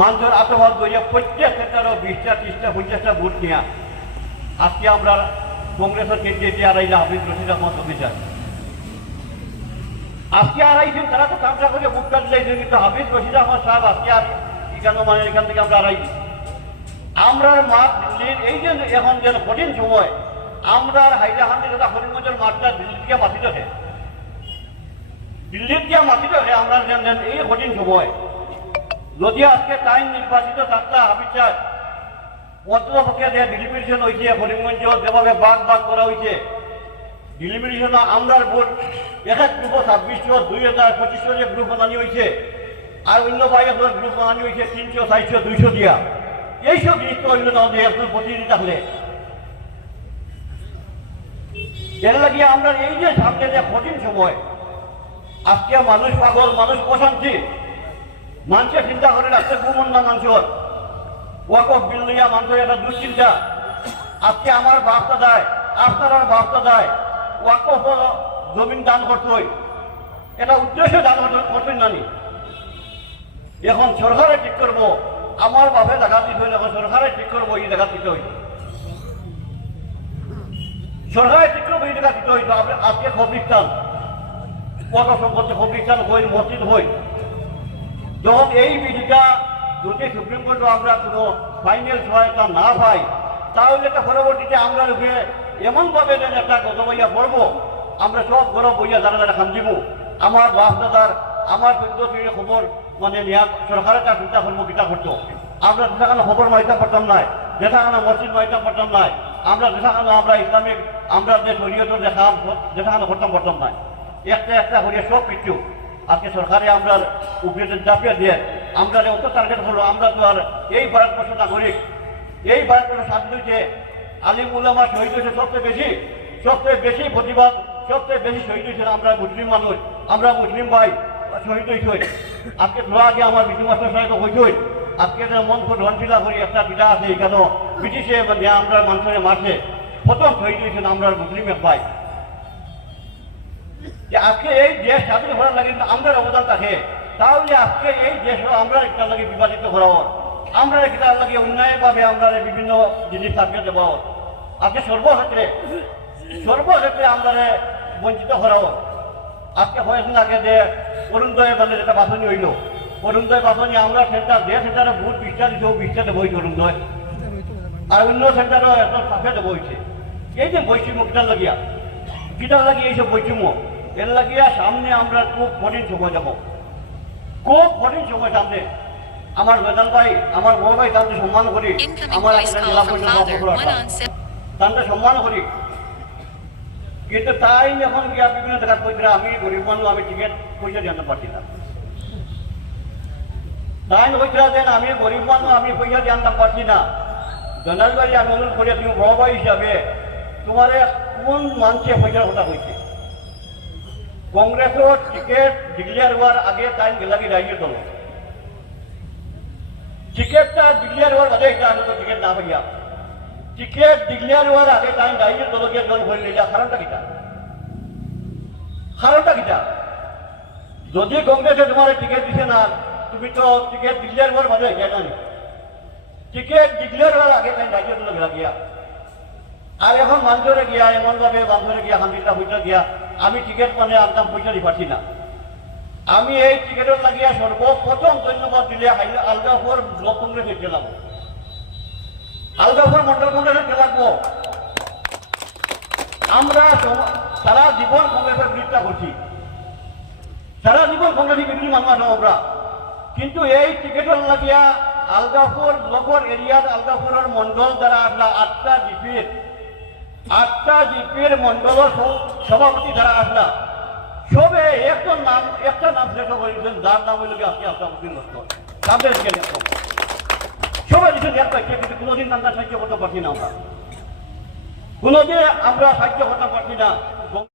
মানুষের আতবাদ বইয়া প্রত্যেক ক্ষেত্রে 20টা 30টা 50টা ভোট নিয়ে আজকে আমরা কংগ্রেসের কেন্দ্রে আড়াইলা হাফিজ রশিদ আহমদ অফিসার আজকে আড়াইছেন তারা তো কামটা করে ভোটটা দিলেন, কিন্তু হাফিজ রশিদ আহমদ সাহেব আজকে আর এখানে মানে এখান থেকে আমরা আড়াইছি। আমরা মাঠ দিল্লির এই যে এখন যেন কঠিন সময় আমরা হাইলাহান্দি যেটা হরিমঞ্জের মাঠটা দিল্লির গিয়ে মাতিত হে, দিল্লির গিয়ে মাতিত হে আমরা যেন এই কঠিন সময় যদি আজকে টাইম নির্বাচিত চারটা হাফিজ সাহেব অন্ততপক্ষে যে ডিলিমিটেশন হয়েছে হরিমঞ্জ যেভাবে বাঘ বাঘ করা হয়েছে ডিলিমিটেশন আমরা ভোট এক এক গ্রুপ 2600 2025 যে গ্রুপ বানানি হয়েছে আর অন্য বাইরের গ্রুপ বানানি হয়েছে 300 400 200 দিয়া এইসব জিনিস তো হইল না যে একজন প্রতিনিধি থাকলে এর লাগিয়ে আমরা এই যে সামনে যে কঠিন সময় আজকে মানুষ পাগল মানুষ অশান্তি মানুষের চিন্তা করে রাখতে ঘুমন না মানুষের ওয়াকফ বিল নিয়ে মানুষের একটা দুশ্চিন্তা আজকে আমার বার্তা দেয় আপনার বার্তা দেয় ওয়াকফ জমিন দান করতে হয় এটা উদ্দেশ্য দান করতেন নানি এখন সরকারে ঠিক করবো আমার বাপে দেখা দিতে হইলে এখন সরকারে ঠিক করবো এই দেখা দিতে হইল সরকারে ঠিক করবো এই দেখা দিতে হইতো আজকে কবরিস্তান কত সম্পত্তি কবরিস্তান হই মসজিদ হই যখন এই বিধিটা যদি সুপ্রিম কোর্টে আমরা কোনো ফাইনাল সহায়তা না পাই তাহলে একটা পরবর্তীতে আমরা এমনভাবে যেন একটা গত বইয়া পড়বো আমরা সব গরম বইয়া যারা যারা খান দিব আমার বাপ দাদার আমার 14 খবর মানে নেওয়া সরকারের কাছে চিন্তা করবো কিতা করতো আমরা যেখানে খবর মাইতা পারতাম নাই যেখানে মসজিদ মাইতা পারতাম নাই আমরা যেখানে আমরা ইসলামিক আমরা যে শরীয়তের যেখানে করতাম পারতাম নাই একটা একটা করিয়া সব কিছু আজকে সরকারে আমরা উপরে চাপিয়ে দিয়ে আমরা অত টার্গেট করলো আমরা তো আর এই ভারতবর্ষ নাগরিক এই ভারতবর্ষ স্বাধীন হয়েছে আলিম উলামা শহীদ হয়েছে সবচেয়ে বেশি প্রতিবাদ সবচেয়ে বেশি শহীদ হয়েছে আমরা মুসলিম মানুষ আমরা মুসলিম ভাই শহীদ হয়েছে আজকে ধরা আগে আমার বিজু মাস্টার সাহেব হয়েছে আজকে মন খুব ধনশিলা করি একটা পিঠা আছে এখানে ব্রিটিশে আমরা মানুষের মাসে প্রথম শহীদ হয়েছেন আমরা মুসলিম এক ভাই যে আজকে এই দেশ স্বাধীন করার লাগে আমরা অবদান থাকে তাহলে আজকে এই দেশ আমরা একটা লাগে বিভাজিত করা আমরা একটা লাগে অন্যায়ভাবে আমরা বিভিন্ন জিনিস থাকতে দেব আজকে সর্বক্ষেত্রে আমরা বঞ্চিত করা আজকে হয়েছে আগে যে অরুণোদয় মানে যেটা বাছনি হইল অরুণোদয় বাছনি আমরা সেন্টারে ভোট 20টা দিতে 20টা দেবো অরুণোদয় আর অন্য সেন্টারও এত সাফে দেবো হয়েছে এই যে বৈষম্য কিটা লাগিয়ে এইসব বৈষম্য এর লাগিয়া সামনে আমরা খুব কঠিন সময় যাব খুব কঠিন সময় সামনে আমার বেদাল ভাই আমার বড় ভাই তাদের সম্মান করি আমার জেলা পরিষদ তাদের সম্মান করি কিন্তু তাই এখন গিয়া বিভিন্ন জায়গায় কইতে আমি গরিব মানুষ আমি টিকিট পয়সা জানতে পারছি না তাই কইতে দেন আমি গরিব মানুষ আমি পয়সা জানতে পারছি না জেনারেল ভাই আমি অনুরোধ করি তুমি বড় ভাই হিসাবে তোমার কোন মানুষে পয়সার কথা কইছে কংগ্রেসের টিকিট ডিক্লেয়ার হওয়ার আগে টাইম গেলাকি রাইজের দল টিকিটটা ডিক্লেয়ার হওয়ার আগে এটা আসলে টিকিট না পাইয়া টিকিট ডিক্লেয়ার হওয়ার আগে টাইম রাইজের দলকে দল হয়ে নিলা কারণটা কিটা যদি কংগ্রেসে তোমার টিকিট দিছে না তুমি তো টিকিট ডিক্লেয়ার হওয়ার বাদে এটা নি টিকিট ডিক্লেয়ার হওয়ার আগে টাইম রাইজের দল গিয়া আর এখন মানুষরে গিয়া এমনভাবে মানুষরে গিয়া হান্দিটা হইটা গিয়া আমি টিকিট মানে আনতাম পয়সা দিয়ে পাচ্ছি না আমি এই টিকিটের লাগিয়া সর্বপ্রথম ধন্যবাদ দিলে আলগাপুর ব্লক কংগ্রেসে গেলাম আলগাপুর মন্ডল কংগ্রেসে লাগবো আমরা সারা জীবন কংগ্রেসের বিরোধিতা করছি সারা জীবন কংগ্রেসের বিরোধী মানুষ আছো আমরা কিন্তু এই টিকিটের লাগিয়া আলগাপুর ব্লকের এরিয়ার আলগাপুরের মন্ডল যারা আপনার 8টা জিপির মন্ডলের সভাপতি যারা আসলা সবে একটা নাম শেষ করেছেন যার নাম হইল আজকে আপনার তাদের সবাই দিচ্ছেন একটা কিন্তু কোনোদিন আমরা সাহায্য করতে পারছি না আমরা কোনোদিন আমরা সাহায্য করতে পারছি না